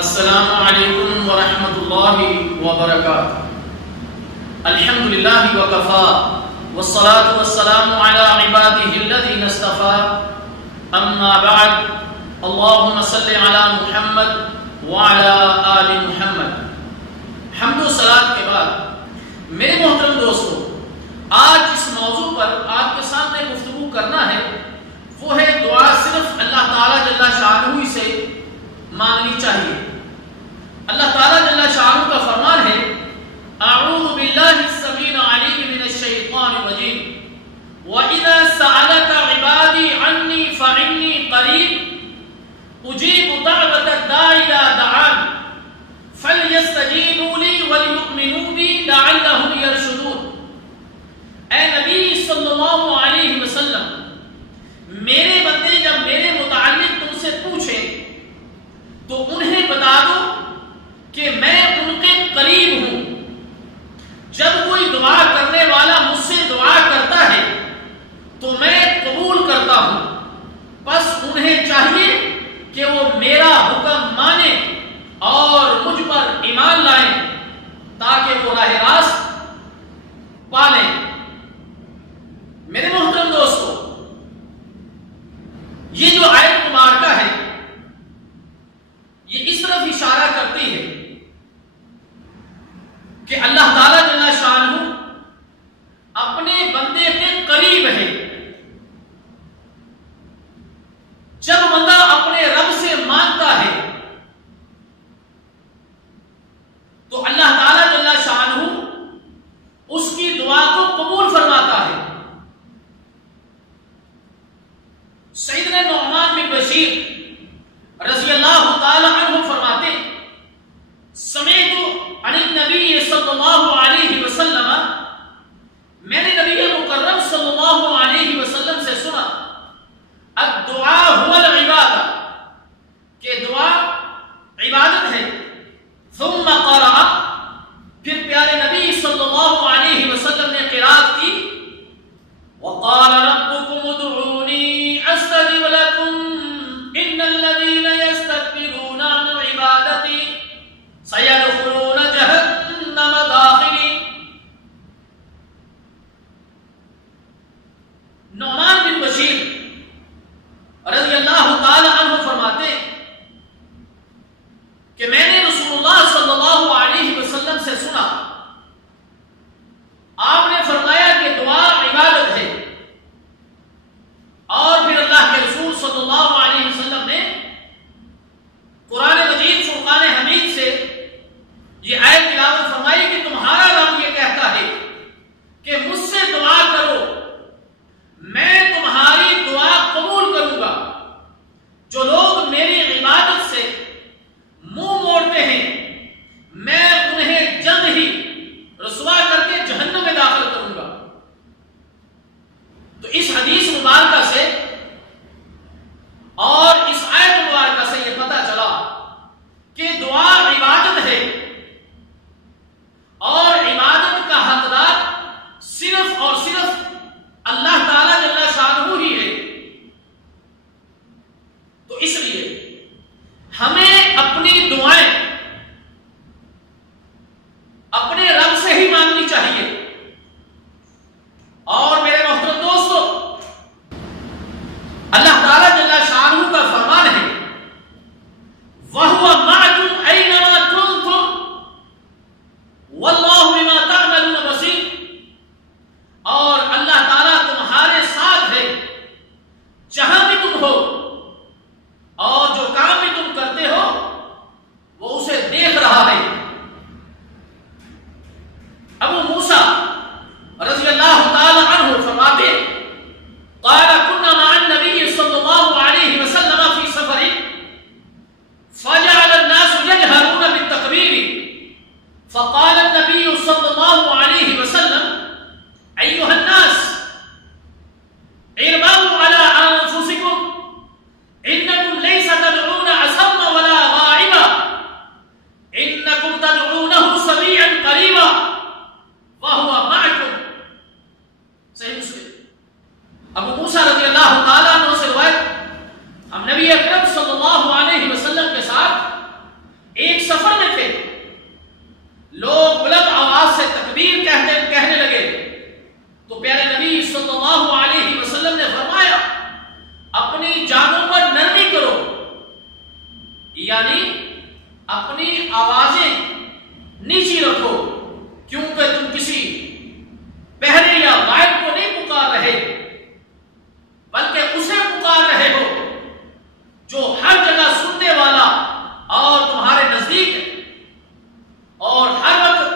السلام علیکم ورحمۃ اللہ وبرکاتہ۔ الحمد للہ وکفا والصلاة والسلام علی عباده الذین اصطفى، اما بعد، اللہم صل علی محمد وعلی آل محمد۔ حمد و صلاۃ کے بعد میرے محترم دوستو، آج جس موضوع پر آپ کے سامنے گفتگو کرنا ہے وہ ہے دعا صرف اللہ تعالیٰ جل شانہ سے مانگنی چاہیے۔ اللہ تعالیٰ جل شانہ کا فرمان ہے، اعوذ باللہ السمیع العلیم من الشیطان الرجیم، وَإِذَا سَأَلَكَ عِبَادِي عَنِّي فَإِنِّي قَرِيبٌ أُجِيبُ دَعْوَةَ الدَّاعِ إِذَا دَعَانِ فَلْيَسْتَجِيبُوا لِي وَلْيُؤْمِنُوا بِي لَعَلَّهُمْ يَرْشُدُونَ۔ اے نبی صلی اللہ علیہ وسلم، میرے بندے جب میرے متعلق تم سے پوچھے تو انہیں بتا دو کہ میں ان کے قریب ہوں۔ جب کوئی دعا کرنے والا مجھ سے دعا کرتا ہے تو میں قبول کرتا ہوں، بس انہیں چاہیے کہ وہ میرا حکم مانے اور مجھ پر ایمان لائیں تاکہ وہ راہ راست پالیں۔ میرے محترم دوستو، یہ جو آیت مبارکہ ہے یہ اس طرف اشارہ کرتی ہے کہ اللہ تعالیٰ جل شانہ اپنے بندے کے قریب ہے۔ جب بندہ اپنے رب سے مانگتا ہے تو اللہ تعالیٰ جل شانہ اس کی دعا کو قبول فرماتا ہے۔ سیدنا نعمان بن بشیر رضی اللہ تعالی عنہ فرماتے، سمعت عن النبی صلی اللہ علیہ وسلم، میں نے نبی مکرم صلی اللہ علیہ وسلم سے سنا، الدعاء هو العبادہ، کہ دعا عبادت ہے۔ ثم قرأ، پھر پیارے نبی صلی اللہ علیہ وسلم نے قرات کی، وقال ربكم ادعوني استجب لكم ان الذين يستكبرون عن عبادتي سيدخلون جهنم داخرين۔ نعمان بن بشیر رضی اللہ تعالی عنہ فرماتے کہ میں نے رسول اللہ صلی اللہ علیہ وسلم سے سنا، آپ نے فرمایا کہ دعا عبادت ہے، اور پھر اللہ کے رسول صلی اللہ علیہ وسلم نے قرآن مجید فرقان حمید سے یہ آیت تلاوت فرمائی کہ تمہارا رب یہ کہتا ہے کہ مجھ سے دعا کرو، میں تمہاری دعا قبول کروں گا۔ جو لوگ میری عبادت سے منہ موڑتے ہیں میں انہیں جلد ہی رسوا کر کے جہنم میں داخل کروں گا۔ تو اس حدیث مبارکہ سے اور اس آیت مبارکہ سے یہ پتہ چلا کہ دعا عبادت ہے، اور عبادت کا حقدار صرف اور صرف اللہ تعالی جل شانہ ہی ہے۔ تو اس لیے ہمیں اپنی دعائیں اپنے رب سے ہی مانگنی چاہیے۔ اور میرے محترم دوستو، اللہ تعالی جل شانہ کا فرمان ہے، وَهُوَ مَعَكُمْ أَيْنَمَا كُنتُمْ وَاللَّهُ بِمَا تَعْمَلُونَ بَصِيرٌ، اور اللہ تعالیٰ تمہارے ساتھ ہے جہاں بھی تم ہو، اور جو کام بھی تم کرتے ہو وہ اسے دیکھ رہا ہے۔ ابو موسیٰ رضی اللہ تعالی عنہ فرماتے، قال كنا مع النبي صلى الله عليه وسلم في سفر فجعل الناس يجهرون بالتكبير فقال النبي صلى الله عليه وسلم ايها الناس اربعوا على انفسكم انكم ليس تدعون عصما ولا غائبا انكم تدعونه سميعا قريبا وهو معكم۔ صحیح مسلم۔ ابو موسیٰ رضی اللہ تعالیٰ عنہ سے روایت، ہم نبی اکرم صلی اللہ علیہ وسلم کے ساتھ اپنی آوازیں نیچی رکھو، کیونکہ تم کسی بہرے یا غائب کو نہیں پکار رہے، بلکہ اسے پکار رہے ہو جو ہر جگہ سننے والا اور تمہارے نزدیک ہے، اور ہر وقت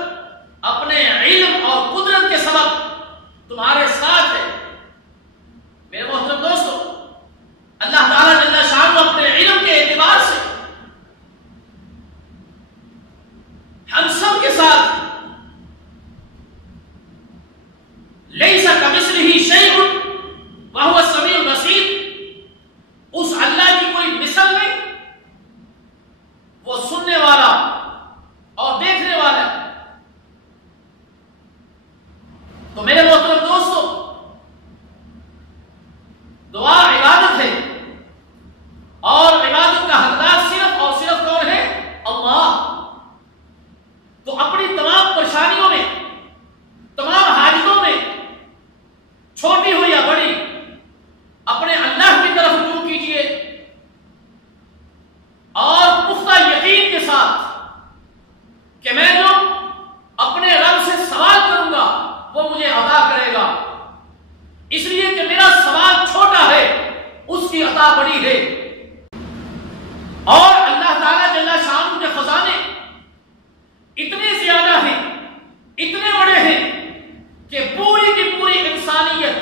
اپنے علم اور قدرت کے سبب تمہارے ساتھ ہے۔ میرے محترم دوستو، اللہ تعالیٰ جل شانہ اپنے علم کے اعتبار سے ہم سب کے ساتھ لیس کمثلہ شیء وہو السمیع البصیر، اس اللہ کی کوئی مثل نہیں، وہ سننے والا اور دیکھنے والا ہے۔ تو میرے محترم دوستو، دعا عبادت ہے، اور عبادت کا حقدار صرف اور صرف کون ہے؟ اللہ۔ تو اپنی تمام پریشانیوں میں، تمام حاجتوں میں، چھوٹی ہو یا بڑی، اپنے اللہ کی طرف رجوع کیجیے، اور پختہ یقین کے ساتھ کہ میں جو اپنے رب سے سوال کروں گا وہ مجھے عطا کرے گا، اس لیے کہ میرا سوال چھوٹا ہے، اس کی عطا بڑی ہے۔ اور اللہ تعالیٰ جل شانہ کے خزانے اتنے زیادہ ہیں، اتنے بڑے ہیں کہ پوری کی پوری انسانیت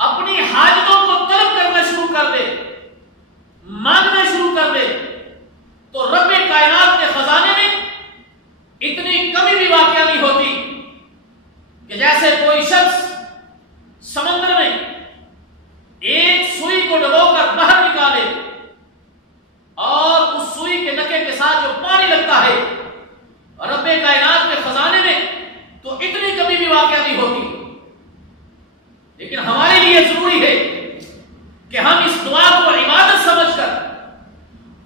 اپنی حاجتوں کو طلب کرنا شروع کر دے، مانگنا شروع کر دے، تو رب کائنات کے خزانے میں اتنی کمی بھی واقع نہیں ہوتی کہ جیسے کوئی شخص سمندر میں ایک سوئی کو ڈبو کر باہر نکالے، اور اس سوئی کے نکے کے ساتھ جو پانی لگتا ہے رب کائنات کے خزانے میں، تو اتنی کمی بھی واقع نہیں ہوتی۔ لیکن ہمارے لیے ضروری ہے کہ ہم اس دعا کو عبادت سمجھ کر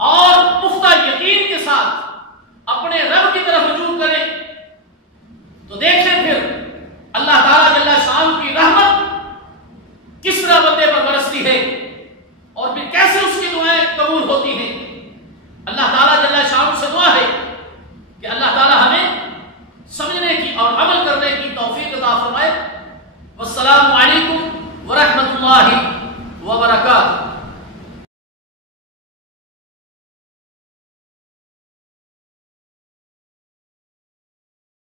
اور پختہ یقین کے ساتھ اپنے رب کی طرف رجوع کریں، تو دیکھیں پھر اللہ تعالیٰ جل شانہ کی رحمت کس طرح بندے پر برستی ہے، اور پھر کیسے اس کی دعائیں قبول ہوتی ہیں۔ اللہ تعالیٰ جل شانہ سے دعا ہے کہ اللہ تعالیٰ ہمیں سمجھنے کی اور عمل کرنے کی توفیق عطا فرمائے۔ والسلام علیکم ورحمۃ اللہ